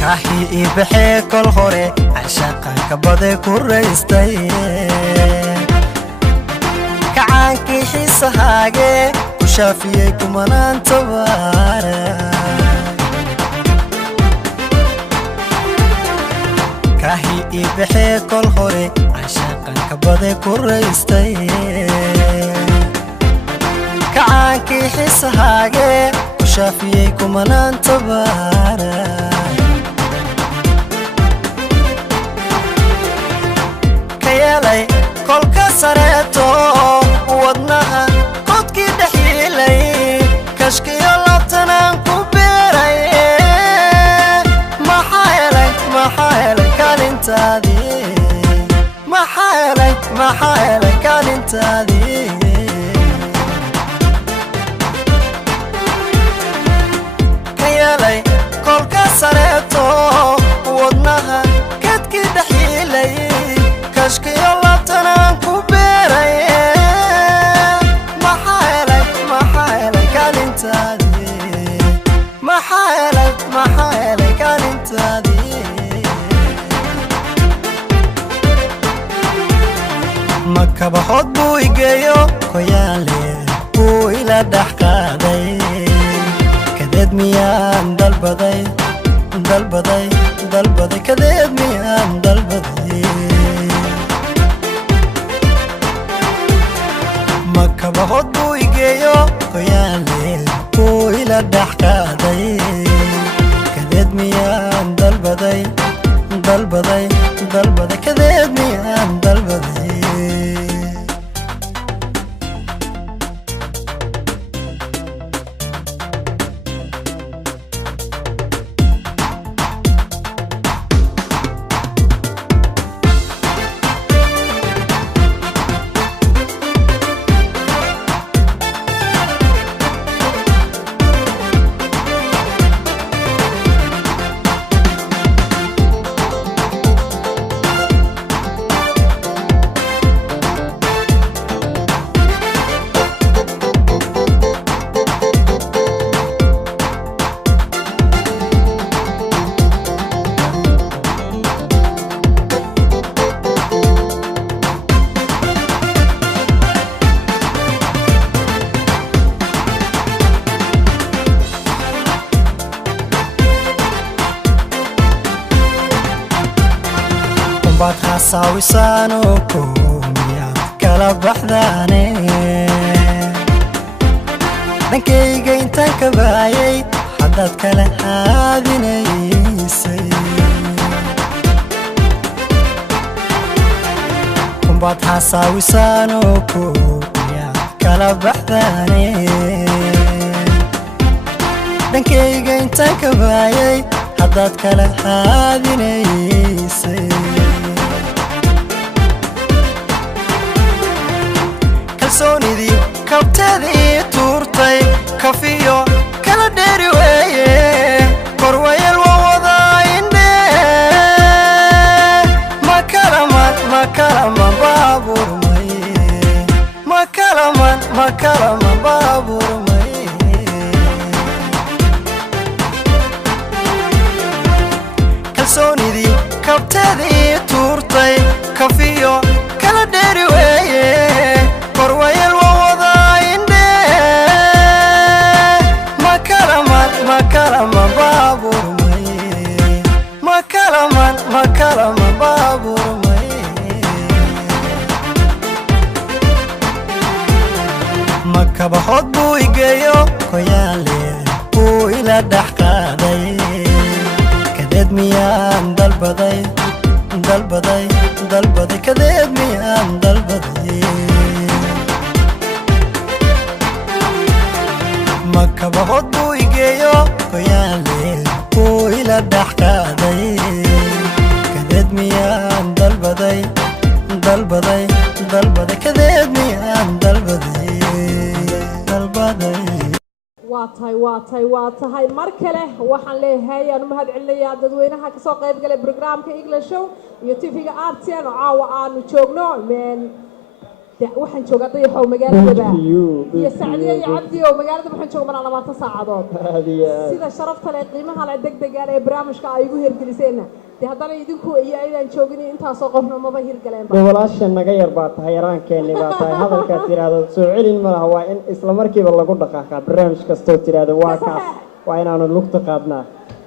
kahi ibixee kol hore cashaqanka baday ku raystay kacaankii xiisahaage ku shaafiyey kumanaan tabaara kahi ibixee kol hore cashaqanka baday ku raystay kacaankii xiisahaage ku shaafiyey kumanaan tabaara kolka sareeto wadnaha kodkii dhaxiilay kashkiyo labtanaan ku beeray maxaa helay kaalintaadii maxaa helay kaalintaadii ka yeelay kolka sareeto wadnaha kodkii dhaxiilay kashkiyo labtanaan ku beeray maxaa helay kaalintaadii maxaa helay kaalintaadii makabaxood buu igeeyo koyaale buu ila dhex qaaday kadeed miyaan dalbaday kadeed miyaan dalbaday makabaxood buu igeeyo koyaale buu ila dhex qaaday kadeed miyaan dalbaday kadeed miyaan dalbaday baad xasaawisaano koomiyaad kala baxdaane dhankayga intaan ka baayay haddaad kala haadinay unbaad xasaawisaanoo kooyaa kala baxdaane dhankayga intaan ka baayay haddaad kala haadinaysay kalsoonidii kabteedii tuurtay kafiyo kala dheeri weeye korwayel waa wadaa indhe makalaman baaburmay makalaman baaburmay kalsoonidii kabteedii tuurtay kafiyo kala dheeri weeye korwayel waa wadaa indhe makalaman baaburmay makalaman baaburmay makabaxood buu igeeyo koyaale buu ila dhex qaaday kadeed miyaan dalbaday kadeed miyaan dalbaday makabaxood buu igeeyo koyaale buu ila dhex qaaday kadeed miyaan dalbaday kadeed miyaan dalbaday waa tahay mar kale waxaan leeyahay aan u mahad celinayaa dadweynaha kasoo qayb galay barnaamijka English Show iyo TV-ga RTN oo caawa aanu joogno waxaan joogaa dayaxow magaalada iyo Sacdiye iyo Cabdi oo magaalada waxaan joognaa 20 saacadood sida sharafta leh qiimaha la degdegaan ee barnaamijka ay igu hirgeliseen haddana idinku iyo aydan joogin intaasoo qofna maba hirgaleen gobolaashan naga yar baa tahay yaraankeenni baa tahay hadalkaad tiraahdo soo celin ma laha waa in isla markiiba lagu dhaqaaqaa barnaamij kastoo tiraahdo waa kaas waa inaanu lugta qaadnaa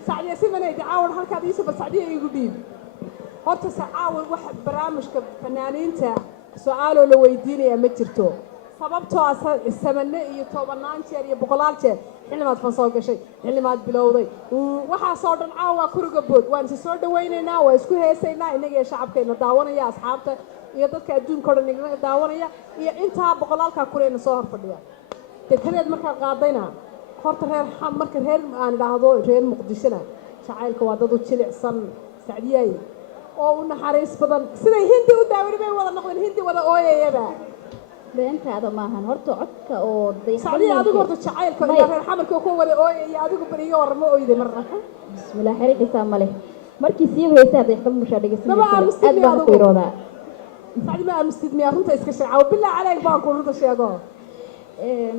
Sacdiye simanay caawin halkaad ii soo Sacdiye igu dhiib horta caawin wax barnaamijka fanaaniinta su'aalo la weydiinaya ma jirto sababtoo ah samane iyo tobanaan jeer iyo boqolaal jeer xillimaad fan soo gashay xillimaad bilowday waxaa soo dhan caawa kuriga bood waan soo dhawaynaynaa waa isku heesaynaa inaga ee shacabkeena daawanaya asxaabta iyo dadka adduunka oo dhan inaga daawanaya iyo intaa boqolaalka kureena soo hor fadhiya dekedeed markaa qaadayna horta marka reer aan idhaahdo reer muqdishona jacaylka waa dad u jilicsan Sacdiyay oo u naxariis badan sida hindi u daawin bay wada noqdeen hindi wada ooyayaba beentaada maahan horta codka oo Sacdiye adigu horta jacaylka iyo reer xamarka ku wada ooyay adigu bariyo warmo ooyday marna bismillaah xiriirkiisa male markii sii heesaa dayaxdan musha dhageysanaysa aad baan ku iroodaa Sacdiye ma amstid miya runta iska shaqaaw billaah calayk baan ku runta sheego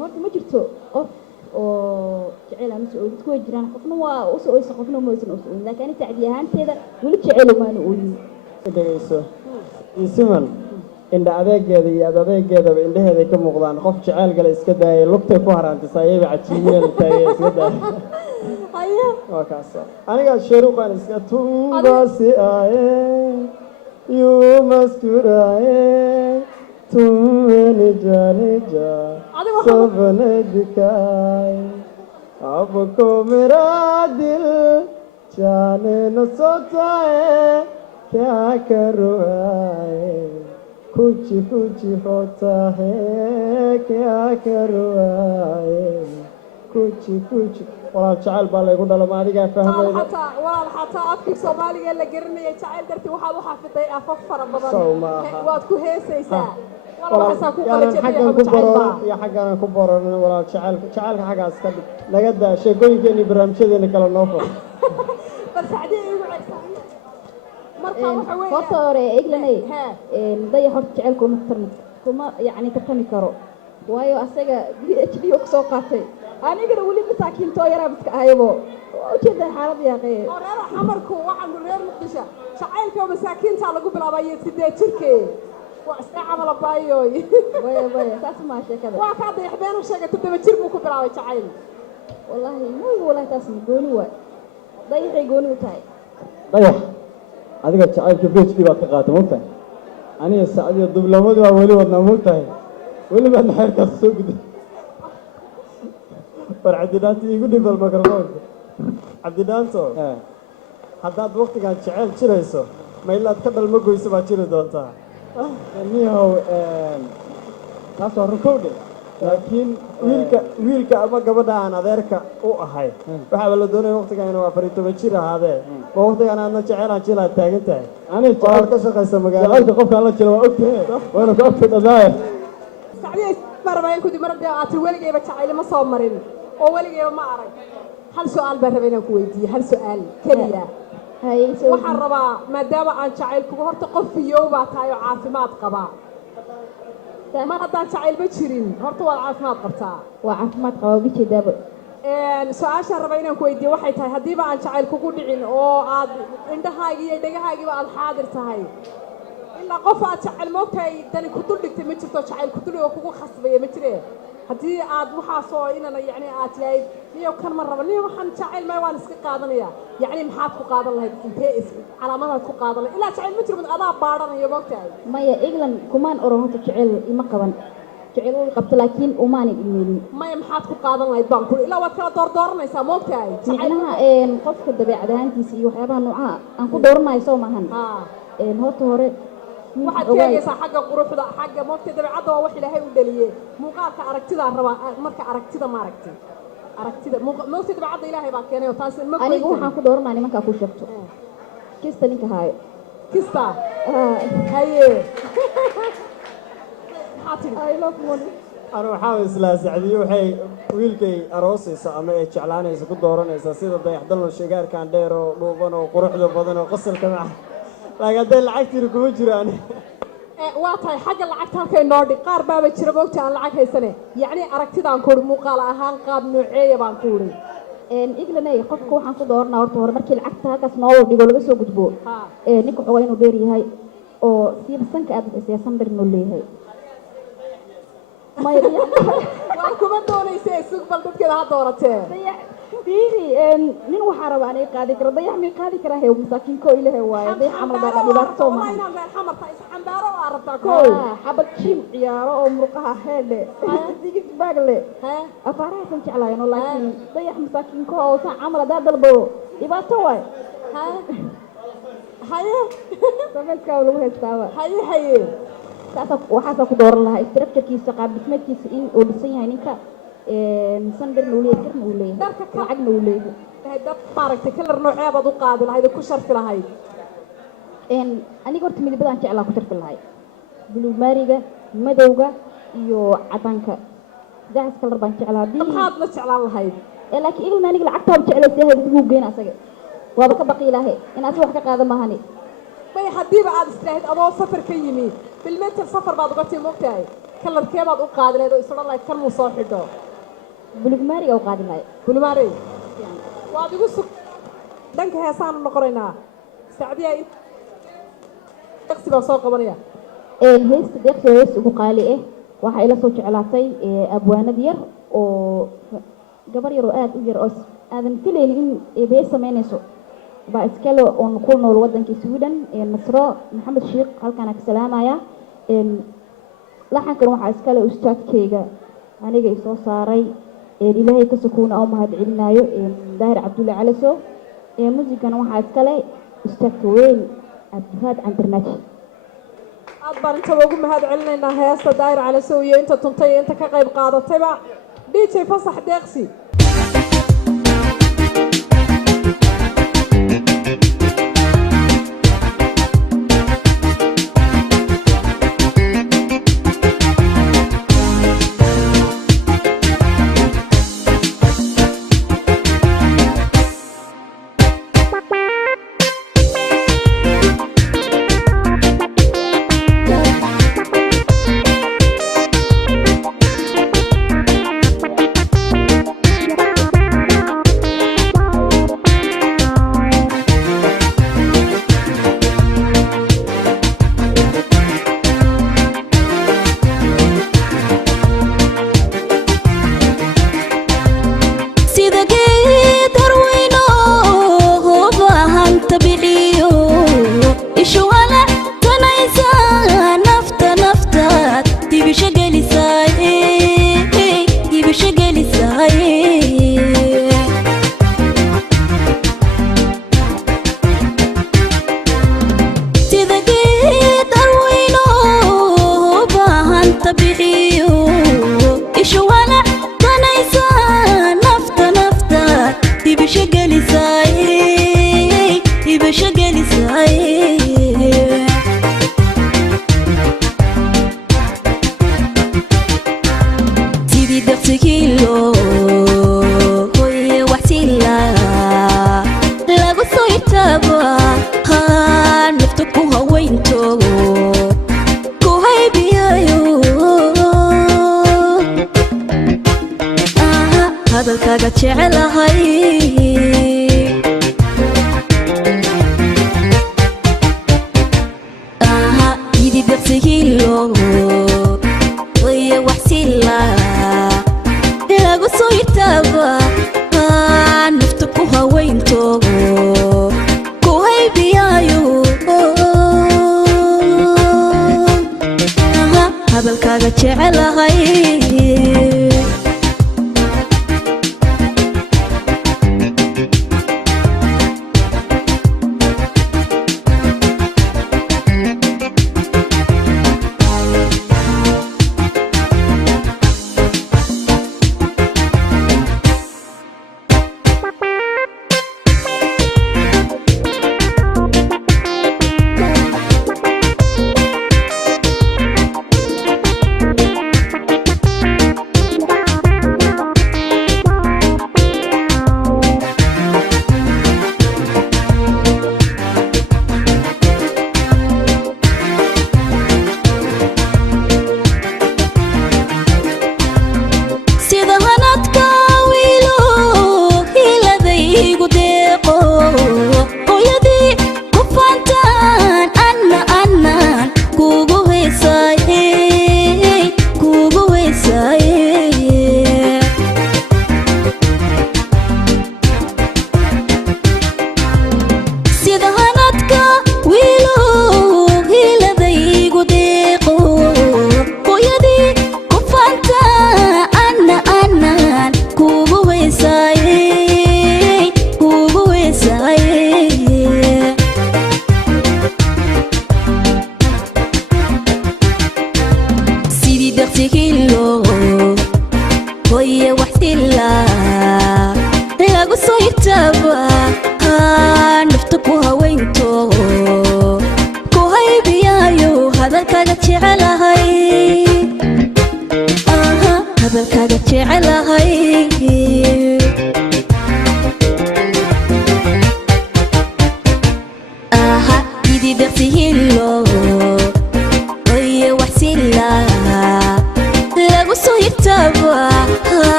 horta ma jirto qof oo jecel ama soo ku jiraan qofna waa u soo oyso qofna ma oysan oo laakiin Sacdiye ahaanteeda wali jecel ma aanu ooyin dhageyso isiman indha adeegeeda iyo adeegeedaba indhaheeda ka muuqdaan qof jecel gala iska daayay lugtay ku haraantisayay cajiibeen taagay iska daayay haye waa kaas aniga sheeruqan iska tuubasi aaye you maskuraye tumeni janija sabne dikai आपको मेरा दिल जाने न सोता है क्या करूँ आए कुछ कुछ होता है क्या करूँ आए कुछ कुछ walaal jacayl baa laygu dhalo ma adigaa fahmayda walaal xataa afkii Soomaaliga la garanayay jacayl dartii waxaad u xafiday afaf fara badan waad ku heesaysaa walaal xasaa ku qalajay iyo xaggan ku boran walaal jacaylka xagaas ka dhig laga daa sheekooyinkeena barnaamijyadeena kala noo fur bal Sacdiye igu ceysay marka waxa weeye horta hore eglanay dayax horta jacaylku kuma yani tartami karo waayo asaga PhD oo soo qaatay anigana wali masaakiinto yaraa iska ahaybo ujeeda xaalad yaaqay reer xamarku waxaan reer muqdisho jacaylka masaakiinta lagu bilaabay 8 jirkee waa iska camal baayoy way taas ma sheekada waa ka dayaxbeen u sheegay 7 jir buu ku bilaabay jacayl wallahi taas ma gooni waa dayaxay gooni u tahay dayax adiga jacaylka PhD baad ka qaatay mugtahay aniga Sacdiye dibloomadu waa wali wadna mugtahay wali baad xeerkaas soo guday farcadidaanti igu dhibal makarafoonka cabdidaanto haddaad waqtigan jecel jirayso ma ilaad ka dhalma goyso baad jiri doontaa niyow taas waa rukowdhe laakiin wiilka ama gabadha aan adeerka u ahay waxaaba la doonaya waqtigan inuu 14 jir ahaadee ma waqtigan aadna jeceelaan jilaad taagan tahay waa ka shaqaysa magaalada qofkaan la jiro waa ogtahay waana ku ogtay dhadaaya sacdiye marbayn ku dimar aad weligeyba jacayl ma soo marin oo weligeyba ma arag hal su'aal baan rabaa inaan ku weydiiyo hal su'aal kaliya waxaan rabaa maadaama aan jacayl kugu horta qof fiyow baa tahay oo caafimaad qabaa mar haddaan jacaylba jirin horta waad caafimaad qabtaa waa caafimaad qaba uga jeedaaba su-aashaan raba inaan ku weydiiyo waxay tahay haddiiba aan jacayl kugu dhicin oo aad indhahaagii iyo dhegahaagiiba aad xaadir tahay ilaa qof aad jacayl moogtahay dani ku dul dhigtay ma jirto jacayl ku dul oo kugu khasbaya ma jire haddii aad waxaasoo inana yacni aad yahay niyo kan ma raba niyo waxaan jacayl may waan iska qaadanaya yacni maxaad ku qaadan lahayd intee calaamadaad ku qaadan lahayd ilaa jacayl ma jiro adaa baadhanayo moogtahay maya england kumaan oran horta jecel ima qaban jecel way qabta laakiin umaanan imeelin maya maxaad ku qaadan lahayd baan ku ilaa waad kala doordooranaysaa moogtahay micnaha qofka dabeecad ahaantiisa iyo waxyaabaha noocaha aan ku dooranayo soo maahan horta hore waxaad sheegaysaa xagga quruxda xagga moogta dabeecadda waa wax ilaahay u dhaliyey muuqaalka aragtidaa rabaa marka aragtida maaragtay aragtida moogta dabeecadda ilaahay baa keenay oo taas anigu waxaan ku dooranaa nimankaa ku sheegto kista ninka haayo kista haye maxaa tidhi anu waxaa islaa sacdiyo waxay wiilkay aroosaysa ama ay jeclaanaysa ku dooranaysaa sida dayaxdalno shigaarkan dheer oo dhuuban oo quruxda badan oo qasalka maca laakiin hadday lacagtiina kuma jiraan waa tahay xagga lacagta halkay noo dhig qaar baaba jira moogta aan lacag haysane yacni aragtidaan ku udhi muuqaal ahaan qaab nooceeya baan ku udhi englaney qofka waxaan ku dooranaa horta hore markii lacagta halkaas noo dhigo laga soo gudbo ninka xogaa inuu dheer yahay oo siiba sanka aad bixisaya sanbar inuu leeyahay waan kuma doonaysa sug bal dadkeeda ha dooratee fiiri nin waxaa raba anay qaadi karo dayax may qaadi karaa hew masaakiinko ilahe waaye dayax camal baa dhibaato maaha inaan reer xamarta isxambaaro aa rabtaa xabad jim ciyaaro oo muruqaha heedhe sigis baagle afaarahaasan jeclaayano laakiin dayax masaakiinko oo saa camal haddaa dalbado dhibaato waaye haye sameyskaa lagu haystaaba haye waxaasaa ku dooran lahaa structurekiisa qaab dhismeedkiisa in uu dhisan yahay ninka sandarna uu leeyahay garna uu leeyahay lacagna uu leeyahay dad maaragtay kalar noocee baad u qaadi lahayd oo ku sharfi lahayd aniga horta midabadaan jeclaa ku sharfi lahay buluug maariga madowga iyo cadaanka saddexdaas kalar baan jeclaa maxaad la jeclaan lahayd laakiin england aniga lacagtaaba jeclaysa yahay ugu geyn asaga waaba ka baqi ilaahe in asi wax ka qaada maahani may haddiiba aad istiraahid adoo safar ka yimi bilmeter safar baad uga tii moogtahay kalarkee baad u qaadi lahayd oo isodhan lahayd kan muu soo xidho bulugmaariga u qaadi lahayd bulugmaari waad igu sug dhanka heesaanu noqonaynaa sacdiya deeqsi baan soo qabanaya heesta deeqsi oo hees ugu qaali ah waxaa ila soo jeclaatay abwaanad yar oo gabar yar oo aad u yar oo aadan filaynin in eebee samaynayso baa iskale oon ku nool waddanka Sweden Nasro Maxamed Sheekh halkaan ka salaamaya laxankan waxaa iskale ustaadkayga aniga isoo saaray ilaahay ka sukuuna oo mahad celinayo Daahir Cabdulle Calaso muusikana waxaa iskale ustaadka weyn Abdulhaad Cantarnaaji aad baan inta ugu mahad celinaynaa heesta Daahir Calaso iyo inta tuntay inta ka qayb qaadatayba DJ Fasax Deeqsi deqsigilo hoye waxsila lagu soo itaba ha naftu ku haweynto ku haybiyayo hadalkaaga jecelahay idi deqsigilo hoye waxsila lagu soo itaba naftu ku haweynto ku haybiyayo hadalkaaga jecelahay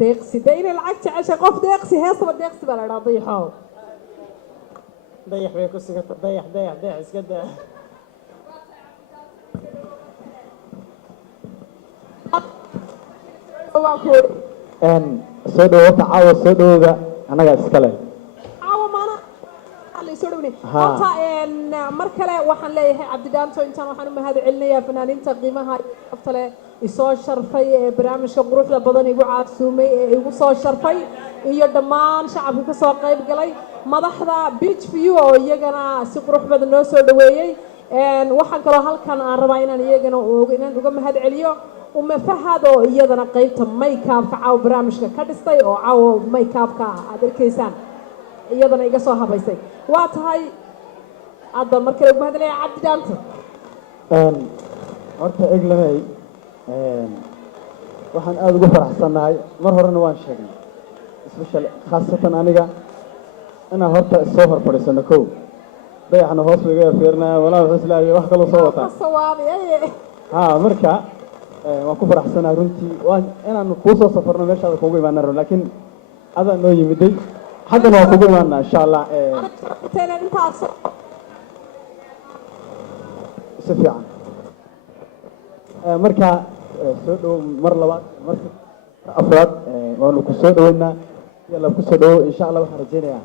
deeqsi inay lacag jeceshay qof deeqsi heestaba deeqsi baa la idhaa dayaxow dayax bay ku sigata dayax iska daa soo dhawata caawa soo dhawowga annagaa iskale caawa maana soo dhawne horta mar kale waxaan leeyahay cabdidhaanto intaan waxaan u mahad celinayaa fanaaniinta qiimaha afta leh isoo sharfay ee barnaamijka quruxda badan igu caasuumay ee igu soo sharfay iyo dhammaan shacabka ka soo qayb galay madaxda beach view oo iyagana si qurux badan noo soo dhaweeyay waxaan kaloo halkan aan rabaa inaan iyagana uga mahad celiyo uma fahad oo iyadana qaybta make-upka caawa barnaamijka ka dhistay oo caawa make-upka aad arkaysaan iyadana iga soo habaysay waa tahay hadda mar kale ugu mahad celinayaa cabdi dhaanto horta eglamey waxaan aada ugu faraxsannahay mar horena waan sheegnay especially khaasatan aniga inaan horta soo horfadhiisano kow dayaxna hoos bay iga yarfiirnaa walaa wuxuu islaahay wax kaloo soo wataa ha marka waan ku faraxsanahay runtii waan inaan kuu soo safarno meeshaada kuugu imaana rabo laakiin adaa noo yimiday حقنا وقبول معنا إن شاء الله. سفيان. مركا سودو مرلوات مركا أفراد وانو كسودو إننا يلا كسودو إن شاء الله وحرجينا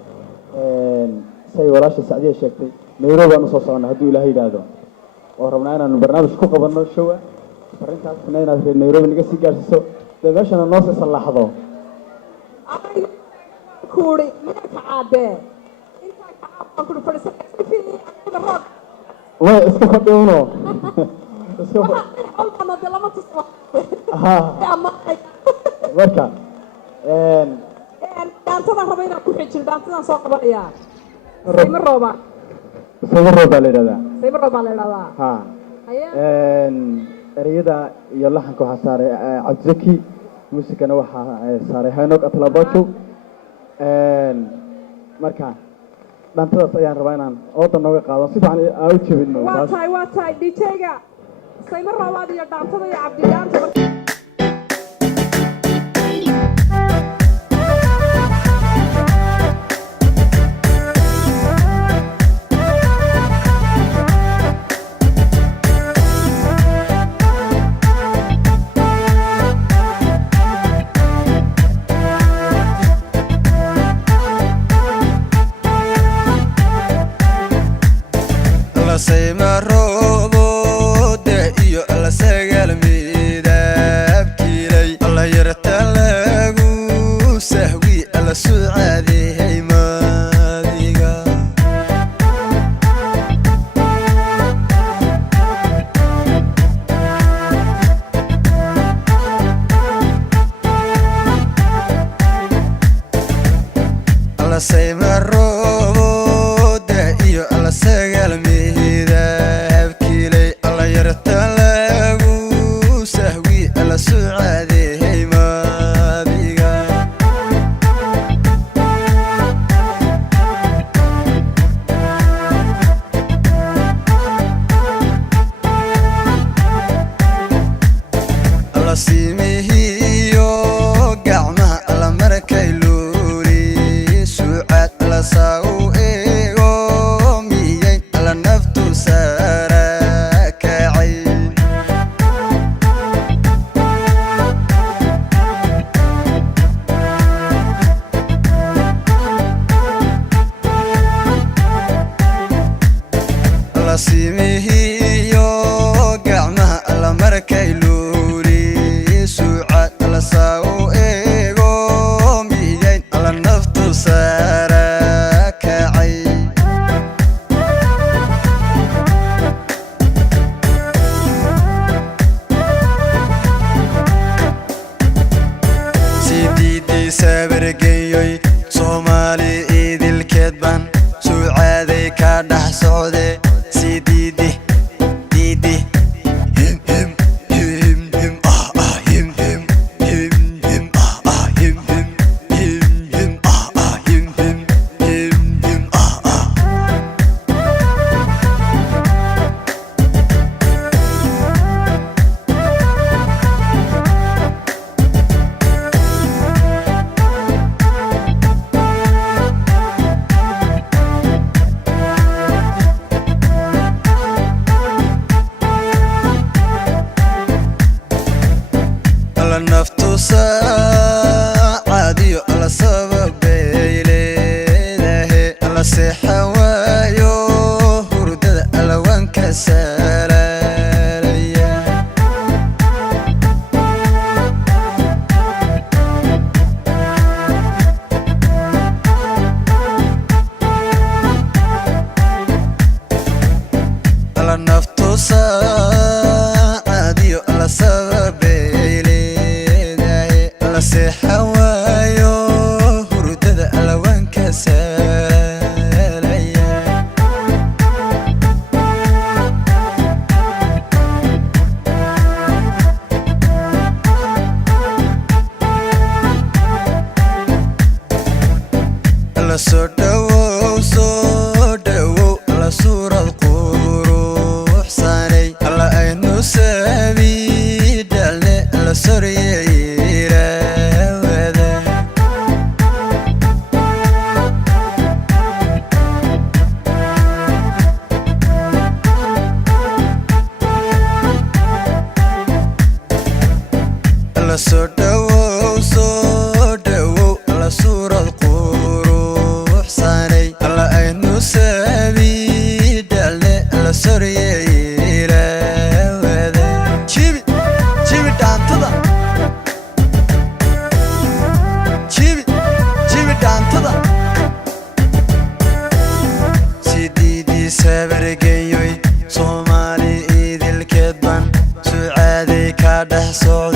سي ولاش السعودية الشيكتي نيروبا نصوصنا هدو إلهي دادو وربنا أنا البرنامج كوكا برنو شوى فرنتا سنين في نيروبا نقسي قارسيسو دباشنا الناس يصلحضو كوري عادة انت كعب كل فرصة في الرد وين استفدونه أنا دي لما تصبح أما marka dhaantada raba inaan ku xijiro dhaantadan soo qabanayaa sayma rooba sawirro baa la yidhahdaa sayma rooba la yidhahdaa ha haya ereyada iyo laxanka waxaa saaray cabdizaki muusikana waxaa saaray hanog atlabajo marka dhaantadaas ayaan rabaa inaan ooda nooga qaado si fiican aa u jebino waa tahay dj-ga sayma roobaad iyo dhaantada iyo cabdigaanta sayma roobode iyo alla sagaal midabkiilay alla yarta lagu sahwi alla sucaadihey maadiga alla sayma roobode iyo alla sagaal simihiyo gacmaha alla markay luuli suucaad alla saa u eego miyay alla naftu saara kacay alla simihiyo gacmaha alla markay luuli sabargeeyoy Soomaali idilkeed baan suucaaday ka dhax socde sididi didi him him him him him him him him him him him him him him him him naftu saacadiyo alla sababay leedahay alla seexawaayo hurdada alla waan ka salaalaya alla naftu saacadiyo alla sababay seexawaayo hurdada alla waan ka salaalaya alla soo dhawow alla suurad quruxsanay alla aynu sabi dhalne alla soryey soo dhawow alla suurad quruxsanay alla aynu sabi dhalne alla soryeylawada jibi dhaantada jibi dhaantada sididii sabargeeyoy Soomaali idilkeed baan dhex socda